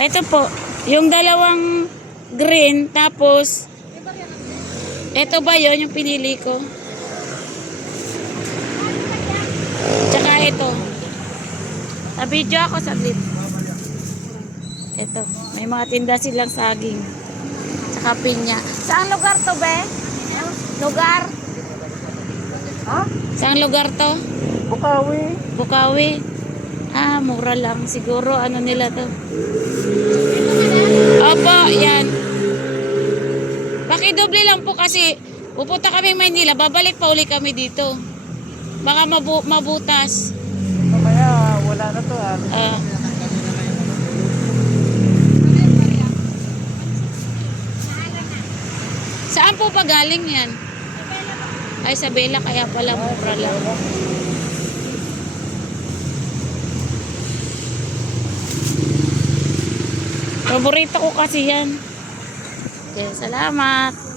Ito po, yung dalawang green, tapos, ito ba yon yung pinili ko? Tsaka ito. Sa-video ako saglit. Ito, may mga tinda silang saging. Tsaka pinya. Saan lugar to, be? Lugar? Ha? Saan lugar to? Bukawi. Bukawi. Ah, mura lang. Siguro, ano nila to? Opo, yan. Pakidoble lang po kasi pupunta kami Maynila, babalik pa uli kami dito. Baka mabutas. Mamaya, wala na to. Ah. Saan po pa galing yan? Ay, sa Bella, kaya pala mura lang. Paborito ko kasi yan. Okay, salamat.